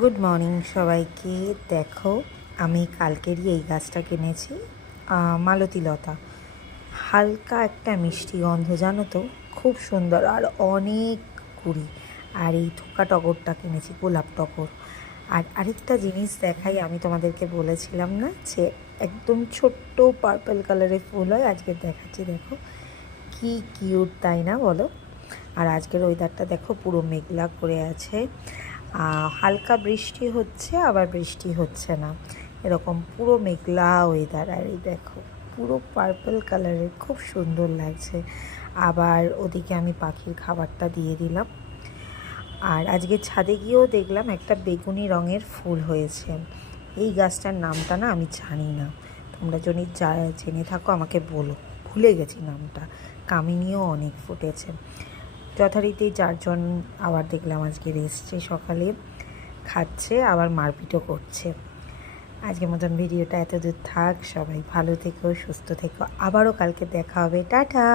Good morning সবাইকে। দেখো, আমি কালকেরই এই গাছটা কিনেছি, মালতী লতা। হালকা একটা মিষ্টি গন্ধ, জানো তো, খুব সুন্দর আর অনেক কুড়ি। আর এই থোকা টগরটা কিনেছি, গোলাপ টগর। আর আরেকটা জিনিস দেখাই, আমি তোমাদেরকে বলেছিলাম না যে একদম ছোট্ট পার্পল কালারের ফুল হয়, আজকে দেখাচ্ছি। দেখো কি কিউট, তাই না বলো? আর আজকের ওয়েদারটা দেখো, পুরো মেঘলা করে আছে। হালকা বৃষ্টি হচ্ছে, আবার বৃষ্টি হচ্ছে না, এরকম পুরো মেঘলা ওয়েদার। আর এই দেখো পুরো পার্পল কালারের, খুব সুন্দর লাগছে। আবার ওদিকে আমি পাখির খাবারটা দিয়ে দিলাম। আর আজকে ছাদে গিয়েও দেখলাম একটা বেগুনি রঙের ফুল হয়েছে। এই গাছটার নামটা না আমি জানি না, তোমরা যদি জেনে থাকো আমাকে বলো, ভুলে গেছি নামটা। কামিনীও অনেক ফুটেছে। যথারীতি 4জন আবার দেখলাম আজকে এসছে, সকালে খাচ্ছে, আবার মারপিটও করছে। আজকের মতন ভিডিওটা এত দূর থাক। সবাই ভালো থেকো, সুস্থ থেকো। আবারও কালকে দেখা হবে। টাটা।